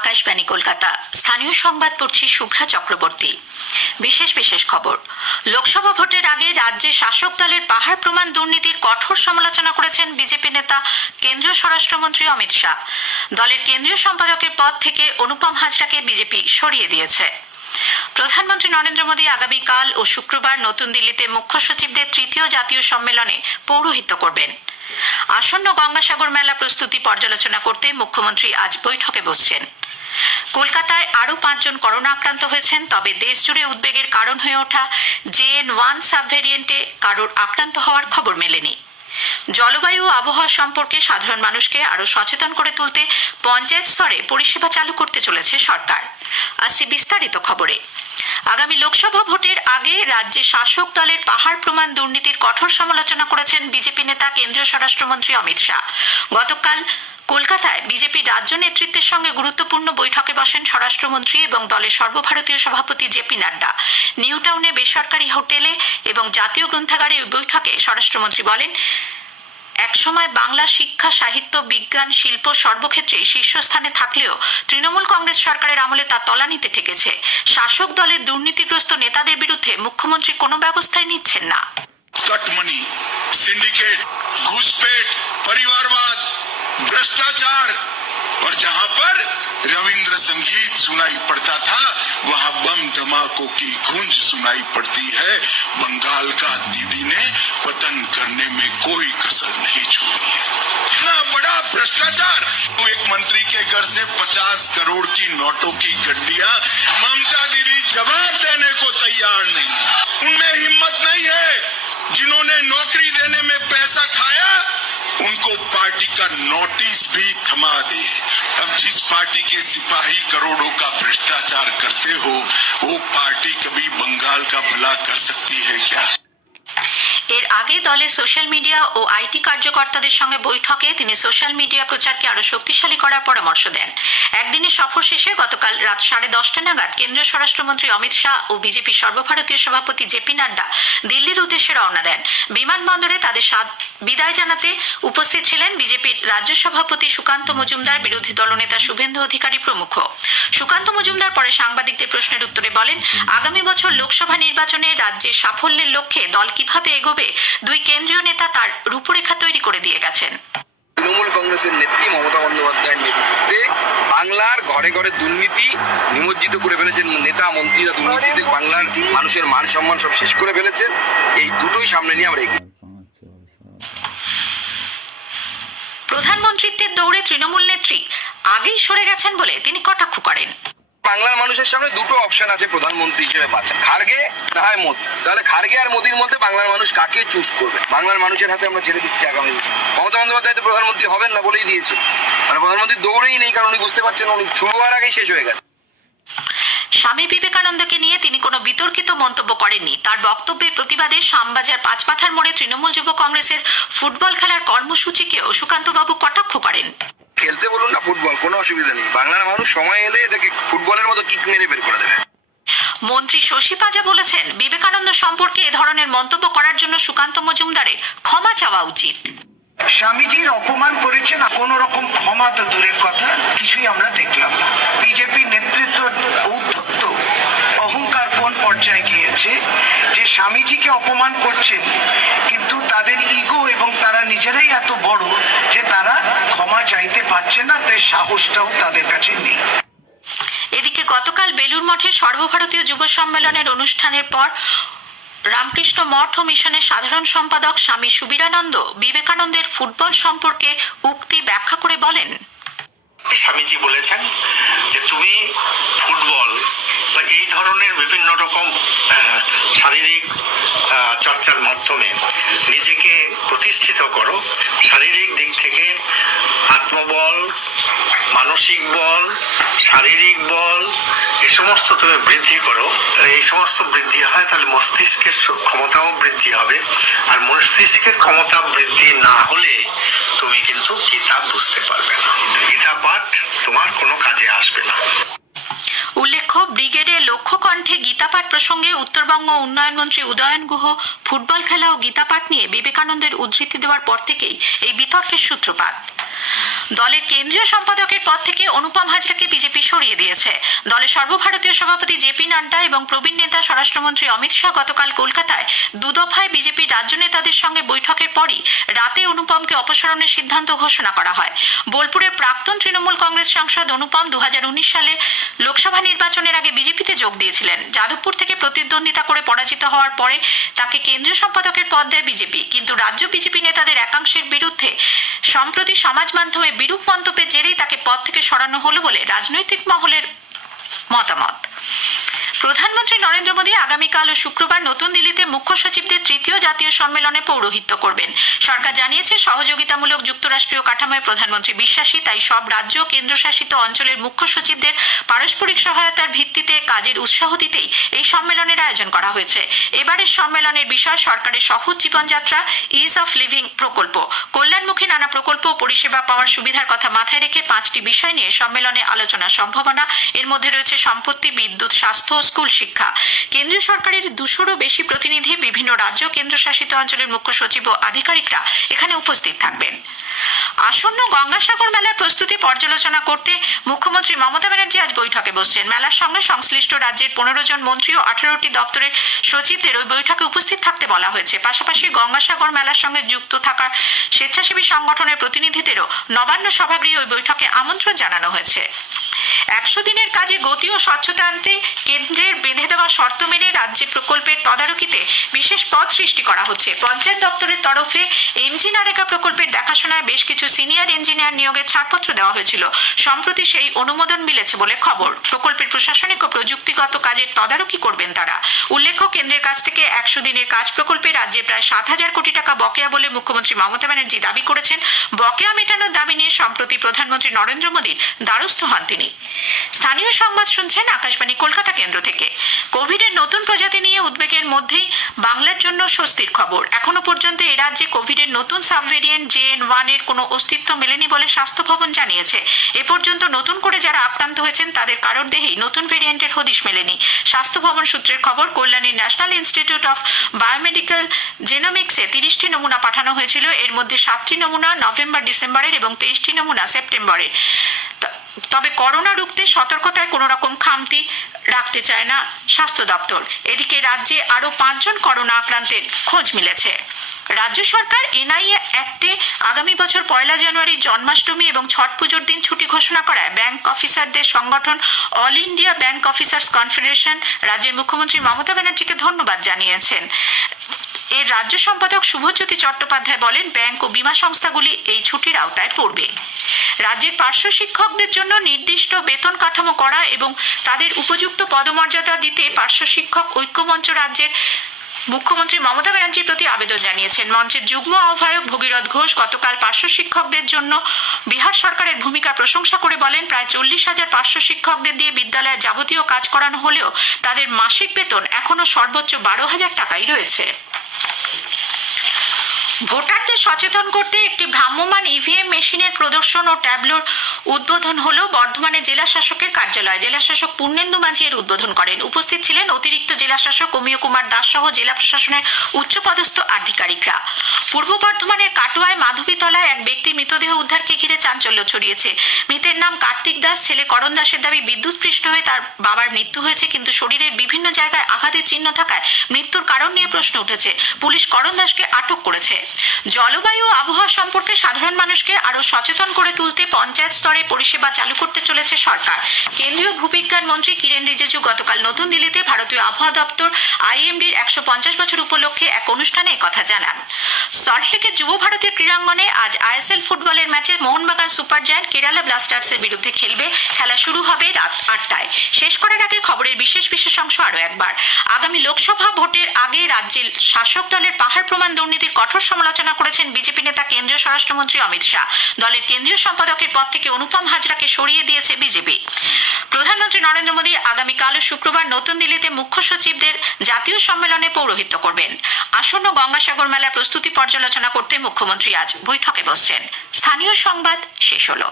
আকাশবাণী কলকাতা। স্থানীয় সংবাদ পড়ছি শুভ্রা চক্রবর্তী। বিশেষ খবর। লোকসভা ভোটের আগে রাজ্যে শাসক দলের পাহাড় প্রমাণ দুর্নীতির কঠোর সমালোচনা করেছেন বিজেপি নেতা কেন্দ্রীয় স্বরাষ্ট্রমন্ত্রী অমিত শাহ। দলের কেন্দ্রীয় সম্পাদকের পদ থেকে অনুপম হাজরাকে বিজেপি সরিয়ে দিয়েছে। প্রধানমন্ত্রী নরেন্দ্র মোদী আগামীকাল ও শুক্রবার নতুন দিল্লিতে মুখ্য সচিবদের তৃতীয় জাতীয় সম্মেলনে পৌরোহিত্য করবেন। আসন্ন গঙ্গাসাগর মেলা প্রস্তুতি পর্যালোচনা করতে মুখ্যমন্ত্রী আজ বৈঠকে বসছেন। কলকাতায় আরও 5 জন করোনা আক্রান্ত হয়েছেন, তবে দেশ জুড়ে উদ্বেগের কারণ হয়ে ওঠা JN.1 সাবভ্যারিয়েন্টে কারোর আক্রান্ত হওয়ার খবর মেলেনি। জলবায়ু ও আবহাওয়া সম্পর্কে সাধারণ মানুষকে আরও সচেতন করে তুলতে পঞ্চায়েত স্তরে পরিষেবা চালু করতে চলেছে সরকার। আসছে বিস্তারিত খবরে। আগামী লোকসভা ভোটের আগে রাজ্যে শাসক দলের পাহাড় প্রমাণ দুর্নীতির কঠোর সমালোচনা করেছেন বিজেপি নেতা কেন্দ্রীয় স্বরাষ্ট্রমন্ত্রী অমিত শাহ। গতকাল কলকাতায় বিজেপি রাজ্য নেতৃত্বের সঙ্গে গুরুত্বপূর্ণ বৈঠকে বসেন স্বরাষ্ট্রমন্ত্রী এবং দলের সর্বভারতীয় সভাপতি জেপি নাড্ডা। নিউ টাউনে বেসরকারি হোটেলে এবং জাতীয় গ্রন্থাগারে ওই বৈঠকে স্বরাষ্ট্রমন্ত্রী বলেন, একসময় বাংলা শিক্ষা, সাহিত্য, বিজ্ঞান, শিল্প সর্বক্ষেত্রে শীর্ষস্থানে থাকলেও তৃণমূল কংগ্রেস সরকারের আমলে তা তলানিতে ঠেকেছে। শাসক দলের দুর্নীতিগ্রস্ত নেতাদের বিরুদ্ধে মুখ্যমন্ত্রী কোনো ব্যবস্থাই নিচ্ছেন না। कटमनी, सिंडिकेट, घुसपैठ, परिवारवाद, भ्रष्टाचार और जहां पर रविंद्र संगीत सुनाई पड़ता था वहां बम धमाकों की गूंज सुनाई पड़ती है। बंगाल का दीदी ने पतन करने में कोई कसर नहीं छोड़ी है। इतना बड़ा भ्रष्टाचार। एक मंत्री के घर से 50 करोड़ की नोटों की गड्डियां, ममता दीदी जवाब देने को तैयार नहीं। उनमें हिम्मत नहीं है। जिन्होंने नौकरी देने में पैसा खाया उनको पार्टी का नोटिस भी थमा दे। अब जिस पार्टी के सिपाही करोड़ों का भ्रष्टाचार करते हो वो पार्टी कभी बंगाल का भला कर सकती है क्या? এর আগে দলের সোশ্যাল মিডিয়া ও আইটি কার্যকর্তাদের সঙ্গে বৈঠকে তিনি সোশ্যাল মিডিয়া প্রচারকে আরো শক্তিশালী করার পরামর্শ দেন। একদিনের সফর শেষে গতকাল রাত 10:30 নাগাদ কেন্দ্রীয় স্বরাষ্ট্রমন্ত্রী অমিত শাহ ও বিজেপি সর্বভারতীয় সভাপতি জেপি নাড্ডা দিল্লির উদ্দেশ্যে রওনা দেন। বিমানবন্দরে তাদের বিদায় জানাতে উপস্থিত ছিলেন বিজেপির রাজ্য সভাপতি সুকান্ত মজুমদার, বিরোধী দলনেতা শুভেন্দু অধিকারী প্রমুখ। সুকান্ত মজুমদার পরে সাংবাদিকদের প্রশ্নের উত্তরে বলেন, আগামী বছর লোকসভা নির্বাচনে রাজ্যের সাফল্যের লক্ষ্যে দল কিভাবে এগোবে দুই কেন্দ্রীয় নেতা তার রূপরেখা তৈরি করে দিয়ে গেছেন। তৃণমূল কংগ্রেসের নেত্রী মমতা বন্দ্যোপাধ্যায়ের নেতৃত্বে বাংলার ঘরে ঘরে দুর্নীতি নিমজ্জিত করে ফেলেছেন। নেতা মন্ত্রীরা দুর্নীতিতে বাংলার মানুষের মান সম্মান সব শেষ করে ফেলেছেন। এই দুটোই সামনে নিয়ে আমরা এগিয়ে। প্রধানমন্ত্রীত্বের দৌড়ে তৃণমূল নেত্রী আগেই সরে গেছেন বলে তিনি কটাক্ষ করেন। বাংলার মানুষের সামনে দুটো অপশন আছে প্রধানমন্ত্রী হিসেবে বাঁচা, খার্গে না হয় মোদি। তাহলে খার্গে আর মোদির মধ্যে বাংলার মানুষ কাকে চুজ করবে? বাংলার মানুষের হাতে আমরা ছেড়ে দিচ্ছি আগামী বছর। মমতা বন্দ্যোপাধ্যায় তো প্রধানমন্ত্রী হবেন না বলেই দিয়েছে। মানে প্রধানমন্ত্রী দৌড়েই নেই, কারণ উনি বুঝতে পারছেন উনি শুরু হওয়ার আগেই শেষ হয়ে গেছে। স্বামী বিবেকানন্দকে নিয়ে তিনি কোনো বিতর্কিত মন্তব্য করেননি। তার বক্তব্যের প্রতিবাদে শ্যামবাজার পাঁচমাথার মোড়ে তৃণমূল যুব কংগ্রেসের ফুটবল খেলার কর্মসূচিকেও সুকান্তবাবু কটাক্ষ করেন। খেলতে বলুন না ফুটবল, কোনো অসুবিধা নেই। বাংলার মানুষ সময় এলে এটাকে ফুটবলের মতো কিক মেরে বের করে দেবে। মন্ত্রী শশী পাজা বলেছেন, বিবেকানন্দ সম্পর্কে এ ধরনের মন্তব্য করার জন্য সুকান্ত মজুমদারের ক্ষমা চাওয়া উচিত। স্বামীজির অপমান করেছেন, কোন রকম ক্ষমা তো দূরের কথা, কিছুই আমরা দেখলাম না। বিজেপি নেতৃত্ব ঔদ্ধত্য অহংকার কোন পর্যায়ে গিয়েছে যে স্বামীজিকে অপমান করছেন, কিন্তু তাদের ইগো এবং তারা নিজেরাই এত বড় যে তারা ক্ষমা চাইতে পারছে না, তাই সাহসটাও তাদের কাছে নেই। এদিকে গতকাল বেলুর মঠে সর্বভারতীয় যুব সম্মেলনের অনুষ্ঠানের পর রামকৃষ্ণ মঠ ও মিশনের সাধারণ সম্পাদক স্বামী সুবীরানন্দ বিবেকানন্দের ফুটবল সম্পর্কে উক্তি ব্যাখ্যা করে বলেন, স্বামীজি বলেছেন যে তুমি ফুটবল বা এই ধরনের বিভিন্ন রকম শারীরিক চর্চার মাধ্যমে নিজেকে প্রতিষ্ঠিত করো। শারীরিক দিক থেকে আত্মবল, মানসিক বল, শারীরিক বল এই সমস্ত তুমি বৃদ্ধি করো। এই সমস্ত বৃদ্ধি হয় তাহলে মস্তিষ্কের ক্ষমতাও বৃদ্ধি হবে। আর মস্তিষ্কের ক্ষমতা বৃদ্ধি না হলে তুমি কিন্তু গীতা বুঝতে পারবে না, গীতা পাঠ তোমার কোনো কাজে আসবে না। উল্লেখ্য, ব্রিগেডে লক্ষ্যকণ্ঠে গীতাপাঠ প্রসঙ্গে উত্তরবঙ্গ উন্নয়ন মন্ত্রী উদয়ন গুহ ফুটবল খেলা ও গীতাপাঠ নিয়ে বিবেকানন্দের উদ্ধৃতি দেওয়ার পর থেকেই এই বিতর্কের সূত্রপাত। দলের কেন্দ্রীয় সম্পাদকের পদ থেকে অনুপম হাজরাকে বিজেপি সরিয়ে দিয়েছে। দলের সর্বভারতীয় সভাপতি জেপি নাড্ডা এবং প্রবীণ নেতা স্বরাষ্ট্রমন্ত্রী অমিত শাহ গতকাল কলকাতায় দুদফায় বিজেপির রাজ্য নেতাদের সঙ্গে বৈঠকের পরই রাতে অনুপমকে অপসারণের সিদ্ধান্ত ঘোষণা করা হয়। বোলপুরের প্রাক্তন তৃণমূল কংগ্রেস সাংসদ অনুপম 2019 সালে লোকসভা নির্বাচনের আগে বিজেপিতে যোগ দিয়েছিলেন। যাদবপুর থেকে প্রতিদ্বন্দ্বিতা করে পরাজিত হওয়ার পরে তাকে কেন্দ্রীয় সম্পাদকের পদ দেয় বিজেপি, কিন্তু রাজ্য বিজেপি নেতাদের একাংশের বিরুদ্ধে সম্প্রতি সমাজ মাধ্যমে বিরূপ মন্তব্যের জেরেই তাকে পদ থেকে সরানো হলো বলে রাজনৈতিক মহলের মতামত। প্রধানমন্ত্রী নরেন্দ্র মোদী আগামীকাল ও শুক্রবার নতুন দিল্লিতে মুখ্য সচিবদের তৃতীয় জাতীয় সম্মেলনে পৌরোহিত্য করবেন। সরকার জানিয়েছে, সহযোগিতামূলক যুক্তরাষ্ট্রীয় কাঠামোয় প্রধানমন্ত্রী বিশ্বাসী, তাই সব রাজ্য ও কেন্দ্রশাসিত অঞ্চলের মুখ্য সচিবদের পারস্পরিক সহায়তার ভিত্তিতে কাজের উৎসাহ দিতেই এই সম্মেলনের আয়োজন করা হয়েছে। এবারের সম্মেলনের বিষয় সরকারের সহজ জীবনযাত্রা, ইজ অফ লিভিং প্রকল্প, কল্যাণমুখী নানা প্রকল্প ও পরিষেবা পাওয়ার সুবিধার কথা মাথায় রেখে 5টি বিষয় নিয়ে সম্মেলনে আলোচনার সম্ভাবনা। এর মধ্যে রয়েছে সম্পত্তি, বিদ্যুৎ, স্বাস্থ্য, স্কুল শিক্ষা। কেন্দ্রীয় সরকারের 200-রও বেশি প্রতিনিধি, বিভিন্ন রাজ্য কেন্দ্রশাসিত অঞ্চলের মুখ্য সচিব ও আধিকারিকরা এখানে উপস্থিত থাকবেন। আসন্ন গঙ্গাসাগর মেলার প্রস্তুতি পর্যালোচনা করতে মুখ্যমন্ত্রী মমতা ব্যানার্জি আজ বৈঠকে বসছেন। মেলার সঙ্গে সংশ্লিষ্ট রাজ্যের 15 জন মন্ত্রী ও 18টি দপ্তরের সচিবদের ওই বৈঠকে উপস্থিত থাকতে বলা হয়েছে। পাশাপাশি গঙ্গাসাগর মেলার সঙ্গে যুক্ত থাকার স্বেচ্ছাসেবী সংগঠনের প্রতিনিধিদেরও নবান্ন সভাগৃহে ওই বৈঠকে আমন্ত্রণ জানানো হয়েছে। 100 দিনের কাজে গতি ও স্বচ্ছতা আনতে কেন্দ্রের বেঁধে দেওয়া শর্ত মেনে রাজ্যে প্রকল্পের তদারকিতে বিশেষ পদ সৃষ্টি করা হচ্ছে। পঞ্চায়েত দপ্তরের তরফে এমজি নারেগা প্রকল্পের দেখাশোনায় বেশ কিছু সিনিয়র ইঞ্জিনিয়ার নিয়োগের ছাড়পত্র দেওয়া হয়েছিল। সম্প্রতি সেই অনুমোদন মিলেছে বলে খবর। প্রকল্পের প্রশাসনিক ও প্রযুক্তিগত কাজের তদারকি করবেন তারা। উল্লেখ্য, কেন্দ্রের কাছ থেকে 100 দিনের কাজ প্রকল্পে রাজ্যে প্রায় 7,000 কোটি টাকা বকেয়া বলে মুখ্যমন্ত্রী মমতা ব্যানার্জি দাবি করেছেন। বকেয়া মেটানোর দাবি নিয়ে সম্প্রতি প্রধানমন্ত্রী নরেন্দ্র মোদীর দ্বারস্থ হন তিনি। স্থানীয় সংবাদ শুনছেন আকাশবাণী কলকাতা কেন্দ্র থেকে। কোভিডের নতুন প্রজাতি নিয়ে উদ্বেগের মধ্যেই বাংলার জন্য স্বস্তির খবর। এখনো পর্যন্ত এ রাজ্যে কোভিডের নতুন সাবভেরিয়েন্ট JN1 এর কোনো অস্তিত্ব মেলেনি বলে স্বাস্থ্য ভবন জানিয়েছে। এ পর্যন্ত নতুন করে যারা আক্রান্ত হয়েছেন তাদের কারোর দেহেই নতুন ভেরিয়েন্টের হদিশ মেলেনি। স্বাস্থ্য ভবন সূত্রের খবর, কল্যাণীর ন্যাশনাল ইনস্টিটিউট অফ বায়োমেডিক্যাল জেনোমিক্সে 30টি নমুনা পাঠানো হয়েছিল। এর মধ্যে 7টি নমুনা নভেম্বর-ডিসেম্বরের এবং 23টি নমুনা সেপ্টেম্বরের। তবে করোনা রুখতে সতর্কতায় কোনো রকম খামতি রাখতে চায় না স্বাস্থ্য দপ্তর। এদিকে রাজ্যে আরো 5 জন করোনা আক্রান্তের খোঁজ মিলেছে। রাজ্য সরকার এনআইএ অ্যাক্টে আগামী বছর 1 জানুয়ারি জন্মাষ্টমী এবং ছট পুজোর দিন ছুটি ঘোষণা করায় ব্যাংক অফিসারদের সংগঠন all India bank officers confederation রাজ্যের মুখ্যমন্ত্রী মমতা ব্যানার্জিকে ধন্যবাদ জানিয়েছেন। এর রাজ্য সম্পাদক শুভজ্যোতি চট্টোপাধ্যায় বলেন, ব্যাংক ও বীমা সংস্থাগুলি এই ছুটির আওতায় পড়বে। রাজ্যের পার্শ্ব শিক্ষকদের জন্য নির্দিষ্ট বেতন কাঠামো করা এবং তাদের উপযুক্ত পদমর্যাদা দিতে পার্শ্ব শিক্ষক ঐক্যমঞ্চ রাজ্যের মুখ্যমন্ত্রী মমতা ব্যানার্জির প্রতি আবেদন জানিয়েছেন। মঞ্চের যুগ্ম আহ্বায়ক ভগীরথ ঘোষ গতকাল পার্শ্ব শিক্ষকদের জন্য বিহার সরকারের ভূমিকা প্রশংসা করে বলেন, প্রায় 40,000 পার্শ্ব শিক্ষকদের দিয়ে বিদ্যালয়ের যাবতীয় কাজ করানো হলেও তাদের মাসিক বেতন এখনো সর্বোচ্চ 12,000 টাকাই রয়েছে। ভোটারদের সচেতন করতে একটি ভ্রাম্যমাণ ইভিএম মেশিনের প্রদর্শন ও ট্যাবলোর উদ্বোধন হলো বর্ধমানে জেলা শাসকের কার্যালয়ে। জেলা শাসক পূর্ণেন্দু মাঝি এর উদ্বোধন করেন। উপস্থিত ছিলেন অতিরিক্ত জেলা শাসক অমিয় কুমার দাস সহ জেলা প্রশাসনের উচ্চপদস্থ আধিকারিকরা। পূর্ব বর্ধমানের কাটোয়ায় মাধবীতলায় এক ব্যক্তির মৃতদেহ উদ্ধারকে ঘিরে চাঞ্চল্য ছড়িয়েছে। মৃতের নাম কার্তিক দাস। ছেলে করণ দাসের দাবি, বিদ্যুৎস্পৃষ্ট হয়ে তার বাবার মৃত্যু হয়েছে, কিন্তু শরীরের বিভিন্ন জায়গায় আঘাতের চিহ্ন থাকায় মৃত্যুর কারণ নিয়ে প্রশ্ন উঠেছে। পুলিশ করণ দাসকে আটক করেছে। জলবায়ু আবহাওয়া সম্পর্কে সাধারণ মানুষকে আরো সচেতন করে তুলতে পঞ্চায়েত স্তরে পরিষেবা চালু করতে চলেছে সরকার। কেন্দ্রীয় ভূবিজ্ঞান মন্ত্রী কিরেন রিজিজু গতকাল নতুন দিল্লিতে ভারতীয় আবহাওয়া দপ্তর IMDর 150 বছর উপলক্ষে এক অনুষ্ঠানে কথা জানান। সল্টলেকের যুব ভারতীয় ক্রীড়াঙ্গনে আজ ISL ফুটবলের ম্যাচে মোহনবাগান সুপার জায়ান্ট কেরালা ব্লাস্টার্সের বিরুদ্ধে খেলবে। খেলা শুরু হবে রাত 8টায়। শেষ করার আগে খবরের বিশেষ অংশ আরো একবার। আগামী লোকসভা ভোটের আগে রাজ্যের শাসক দলের পাহাড় প্রমাণ দুর্নীতির কঠোর সমালোচনা করেছেন বিজেপি নেতা কেন্দ্রীয় স্বরাষ্ট্রমন্ত্রী অমিত শাহ। দলের কেন্দ্রীয় সম্পাদকের পদ থেকে অনুপম হাজরাকে সরিয়ে দিয়েছে বিজেপি। প্রধানমন্ত্রী নরেন্দ্র মোদী আগামীকাল ও শুক্রবার নতুন দিল্লিতে মুখ্য সচিবদের জাতীয় সম্মেলনে পৌরোহিত্য করবেন। আসন্ন গঙ্গাসাগর মেলার প্রস্তুতি পর্যালোচনা করতে মুখ্যমন্ত্রী আজ বৈঠকে বসছেন। স্থানীয় সংবাদ শেষ হলো।